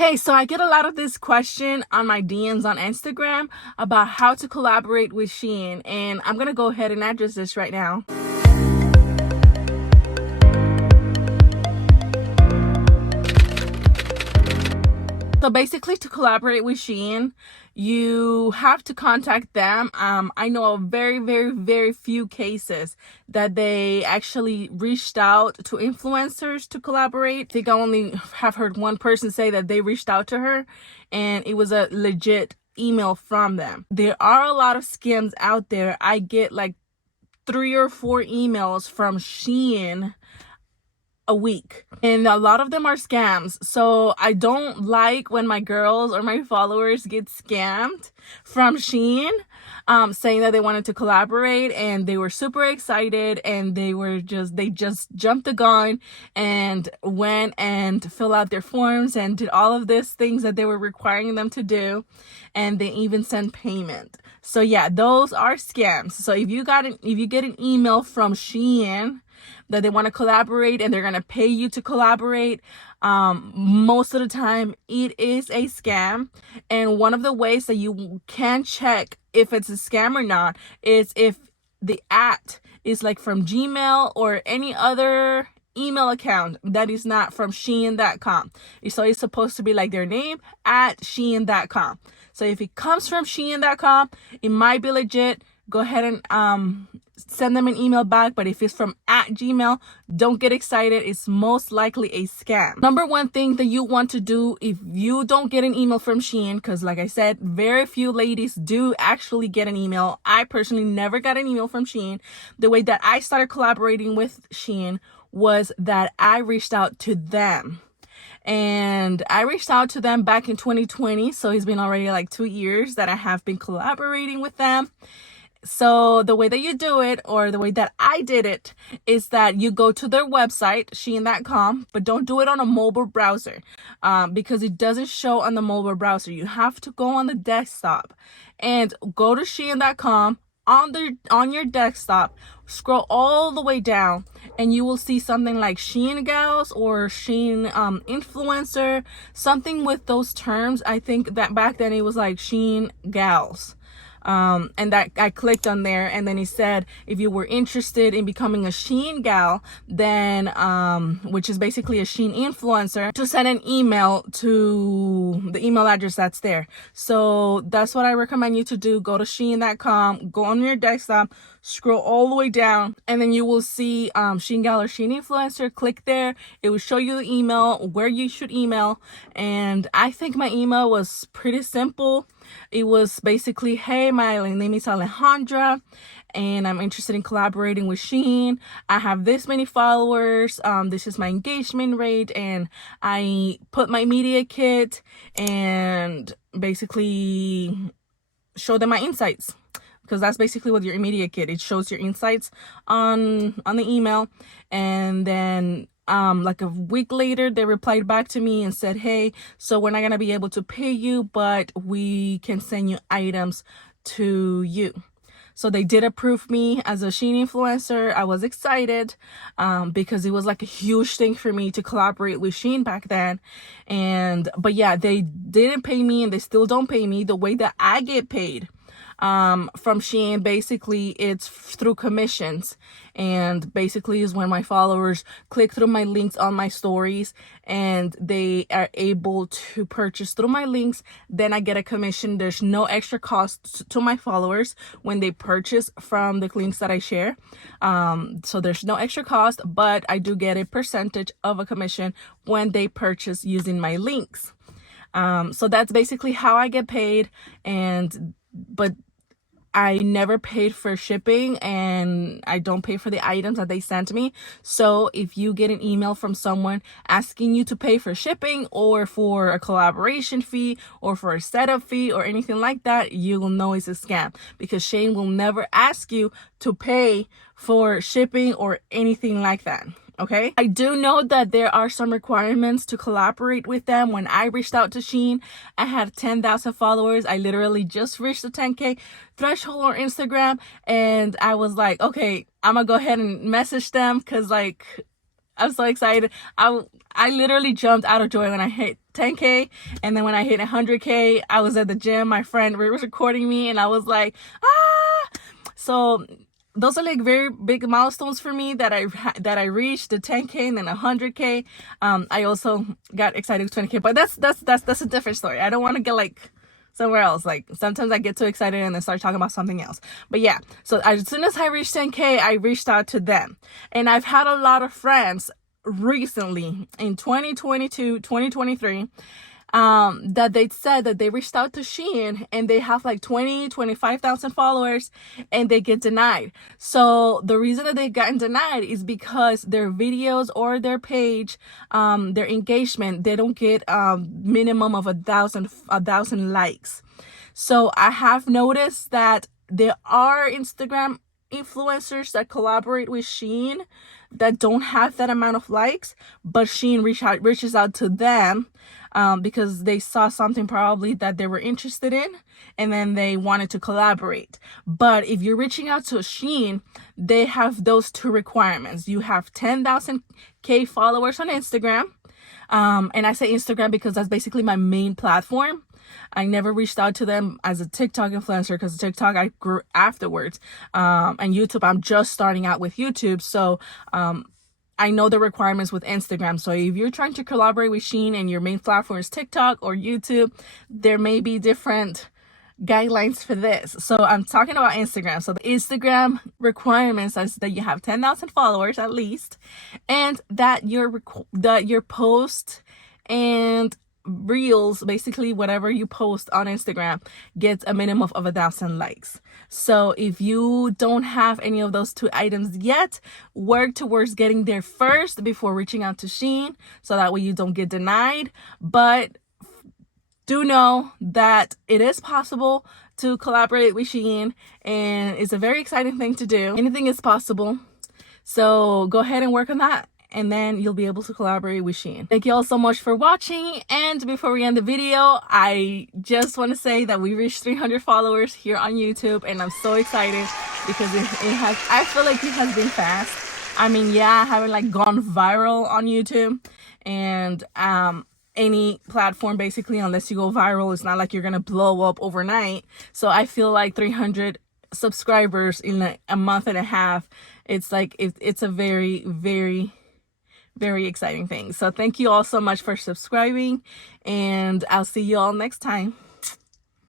Hey, so I get a lot of this question on my DMs on Instagram about how to collaborate with Shein, and I'm gonna go ahead and address this right now. So basically, to collaborate with Shein, you have to contact them. I know of very few cases that they actually reached out to influencers to collaborate. I think I only have heard one person say that they reached out to her and it was a legit email from them. There are a lot of scams out there. I get like 3 or 4 emails from Shein a week, and a lot of them are scams. So I don't like when my girls or my followers get scammed from Shein, saying that they wanted to collaborate and they were super excited and they just jumped the gun and went and fill out their forms and did all of these things that they were requiring them to do, and they even sent payment. So yeah, those are scams. So if you get an email from Shein that they want to collaborate and they're going to pay you to collaborate, most of the time it is a scam. And one of the ways that you can check if it's a scam or not is if the is like from Gmail or any other email account that is not from Shein.com. So it's supposed to be like their name at Shein.com. So if it comes from Shein.com, it might be legit. Go ahead and send them an email back. But if it's from at Gmail, don't get excited. It's most likely a scam. Number one thing that you want to do if you don't get an email from Shein, because like I said, very few ladies do actually get an email. I personally never got an email from Shein. The way that I started collaborating with Shein was that I reached out to them. And I reached out to them back in 2020. So it's been already like 2 years that I have been collaborating with them. So the way that you do it, or the way that I did it, is that you go to their website, Shein.com, but don't do it on a mobile browser, because it doesn't show on the mobile browser. You have to go on the desktop and go to Shein.com on your desktop, scroll all the way down, and you will see something like Shein Gals or Shein Influencer, something with those terms. I think that back then it was like Shein Gals. And that I clicked on there, and then he said if you were interested in becoming a Shein gal, then which is basically a Shein influencer, to send an email to the email address that's there. So that's what I recommend you to do. Go to Shein.com, go on your desktop, scroll all the way down, and then you will see Shein gal or Shein influencer. Click there. It will show you the email where you should email. And I think my email was pretty simple. It was basically, hey, my name is Alejandra and I'm interested in collaborating with Shein. I have this many followers. This is my engagement rate, and I put my media kit and basically show them my insights, because that's basically what your media kit, it shows your insights on the email. And then like a week later, they replied back to me and said, hey, so we're not going to be able to pay you, but we can send you items to you. So they did approve me as a Shein influencer. I was excited because it was like a huge thing for me to collaborate with Shein back then. But yeah, they didn't pay me, and they still don't pay me. The way that I get paid from Shein, basically it's through commissions, and basically is when my followers click through my links on my stories and they are able to purchase through my links. Then I get a commission. There's no extra cost to my followers when they purchase from the links that I share. So there's no extra cost, but I do get a percentage of a commission when they purchase using my links. So that's basically how I get paid. But I never paid for shipping, and I don't pay for the items that they sent me. So if you get an email from someone asking you to pay for shipping or for a collaboration fee or for a setup fee or anything like that, you will know it's a scam, because Shein will never ask you to pay for shipping or anything like that. Okay, I do know that there are some requirements to collaborate with them. When I reached out to Shein, I had 10,000 followers. I literally just reached the 10K threshold on Instagram, and I was like, okay, I'm gonna go ahead and message them, because like I'm so excited. I literally jumped out of joy when I hit 10K, and then when I hit 100K, I was at the gym. My friend was recording me, and I was like, ah! So those are like very big milestones for me that I reached, the 10K and then 100K. I also got excited with 20K, but that's a different story. I don't want to get like somewhere else. Like sometimes I get too excited and then start talking about something else. But yeah, so as soon as I reached 10K, I reached out to them. And I've had a lot of friends recently in 2022, 2023, that they said that they reached out to Shein and they have like 25,000 followers and they get denied. So the reason that they've gotten denied is because their videos or their page, their engagement, they don't get minimum of 1,000 likes. So I have noticed that there are Instagram influencers that collaborate with Shein that don't have that amount of likes, but Shein reaches out to them because they saw something probably that they were interested in, and then they wanted to collaborate. But if you're reaching out to Shein, they have those two requirements. You have 10,000K followers on Instagram. And I say Instagram because that's basically my main platform. I never reached out to them as a TikTok influencer because TikTok I grew afterwards. And YouTube, I'm just starting out with YouTube. So I know the requirements with Instagram. So if you're trying to collaborate with Shein and your main platform is TikTok or YouTube, there may be different guidelines for this. So I'm talking about Instagram. So the Instagram requirements is that you have 10,000 followers at least, and that your post and reels, basically whatever you post on Instagram, gets a minimum of 1,000 likes. So if you don't have any of those two items yet, work towards getting there first before reaching out to Shein, so that way you don't get denied. But do know that it is possible to collaborate with Shein, and it's a very exciting thing to do. Anything is possible. So go ahead and work on that, and then you'll be able to collaborate with Shein. Thank you all so much for watching. And before we end the video, I just want to say that we reached 300 followers here on YouTube, and I'm so excited because I feel like it has been fast. I mean, yeah, I haven't like gone viral on YouTube, and any platform basically, unless you go viral, it's not like you're gonna blow up overnight. So I feel like 300 subscribers in like a month and a half, it's like it's a very, very, very exciting thing. So thank you all so much for subscribing, and I'll see you all next time.